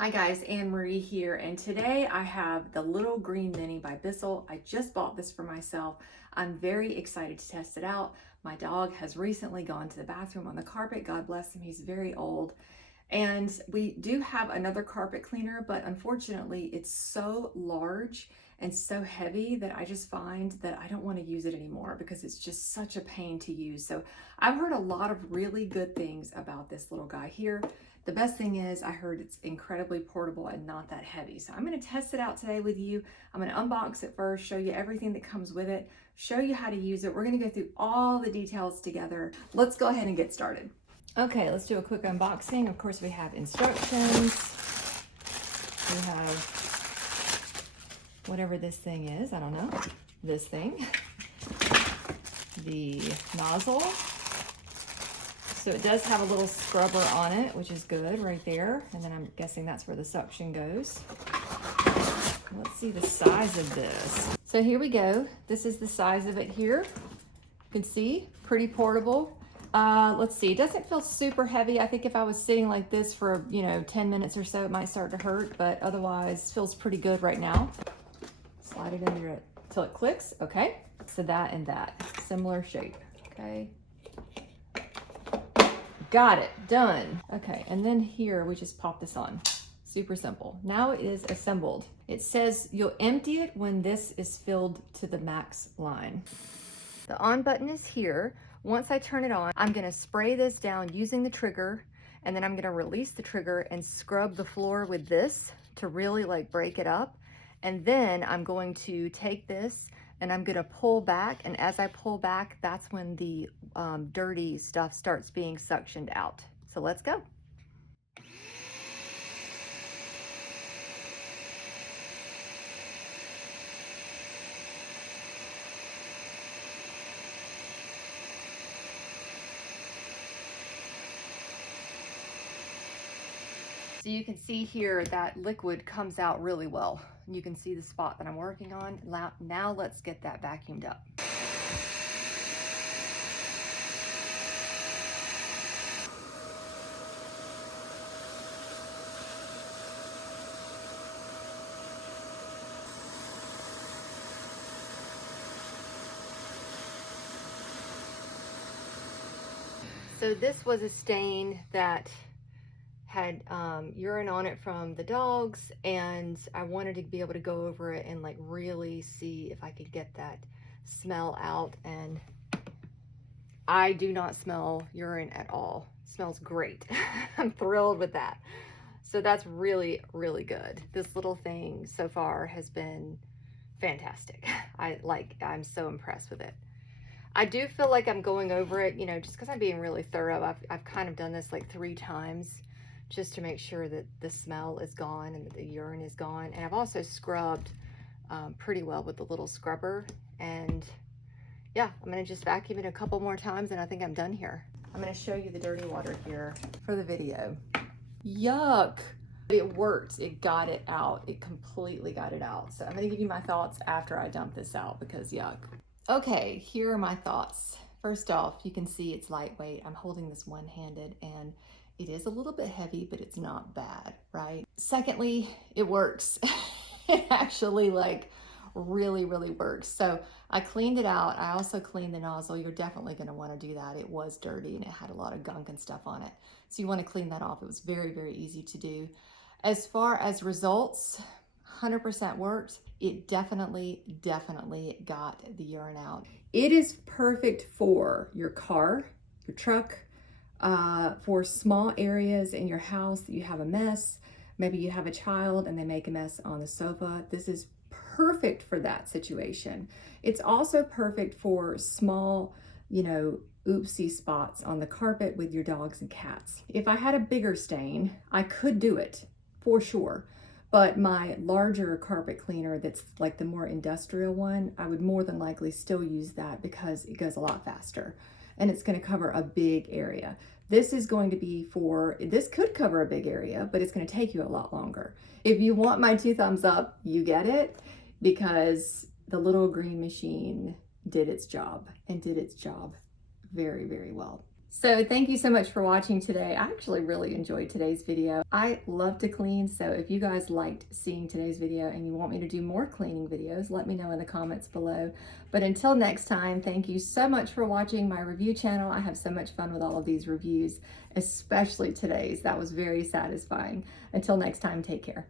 Hi guys, Anne Marie here, and today I have the Little Green Mini by BISSELL. I just bought this for myself. I'm very excited to test it out. My dog has recently gone to the bathroom on the carpet. God bless him, he's very old. And we do have another carpet cleaner, but unfortunately it's so large and so heavy that I just find that I don't want to use it anymore because it's just such a pain to use. So I've heard a lot of really good things about this little guy here. The best thing is I heard it's incredibly portable and not that heavy. So I'm going to test it out today with you. I'm going to unbox it first, show you everything that comes with it, show you how to use it. We're going to go through all the details together. Let's go ahead and get started. Okay, let's do a quick unboxing. Of course, we have instructions. We have whatever this thing is. I don't know. This thing. The nozzle. So it does have a little scrubber on it, which is good right there. And then I'm guessing that's where the suction goes. Let's see the size of this. So here we go. This is the size of it here. You can see, pretty portable. Let's see, it doesn't feel super heavy. I think if I was sitting like this for, 10 minutes or so, it might start to hurt, but otherwise feels pretty good right now. Slide it under it till it clicks. Okay, so that and that, similar shape. Okay, got it, done. Okay, and then here we just pop this on. Super simple. Now it is assembled. It says you'll empty it when this is filled to the max line. The on button is here. Once I turn it on, I'm gonna spray this down using the trigger, and then I'm gonna release the trigger and scrub the floor with this to really break it up. And then I'm going to take this and I'm gonna pull back, and as I pull back, that's when the dirty stuff starts being suctioned out. So let's go. So you can see here that liquid comes out really well. You can see the spot that I'm working on. Now let's get that vacuumed up. So this was a stain that had urine on it from the dogs, and I wanted to be able to go over it and really see if I could get that smell out. And I do not smell urine at all. It smells great. I'm thrilled with that. So that's really, really good. This little thing so far has been fantastic. I'm so impressed with it. I do feel like I'm going over it, just because I'm being really thorough. I've kind of done this 3 times just to make sure that the smell is gone and that the urine is gone. And I've also scrubbed pretty well with the little scrubber. And yeah, I'm gonna just vacuum it a couple more times and I think I'm done here. I'm gonna show you the dirty water here for the video. Yuck. It worked, it got it out. It completely got it out. So I'm gonna give you my thoughts after I dump this out because yuck. Okay, here are my thoughts. First off, you can see it's lightweight. I'm holding this one-handed and it is a little bit heavy, but it's not bad, right? Secondly, it works. It actually really, really works. So I cleaned it out. I also cleaned the nozzle. You're definitely gonna wanna do that. It was dirty and it had a lot of gunk and stuff on it. So you wanna clean that off. It was very, very easy to do. As far as results, 100% worked. It definitely got the urine out. It is perfect for your car, your truck, for small areas in your house that you have a mess. Maybe you have a child and they make a mess on the sofa. This is perfect for that situation. It's also perfect for small, oopsie spots on the carpet with your dogs and cats. If I had a bigger stain, I could do it for sure. But my larger carpet cleaner that's the more industrial one, I would more than likely still use that because it goes a lot faster and it's going to cover a big area. This is going to be this could cover a big area, but it's going to take you a lot longer. If you want my 2 thumbs up, you get it, because the little green machine did its job and did its job very, very well. So thank you so much for watching today. I actually really enjoyed today's video. I love to clean, so if you guys liked seeing today's video and you want me to do more cleaning videos, let me know in the comments below. But until next time, thank you so much for watching my review channel. I have so much fun with all of these reviews, especially today's. That was very satisfying. Until next time, take care.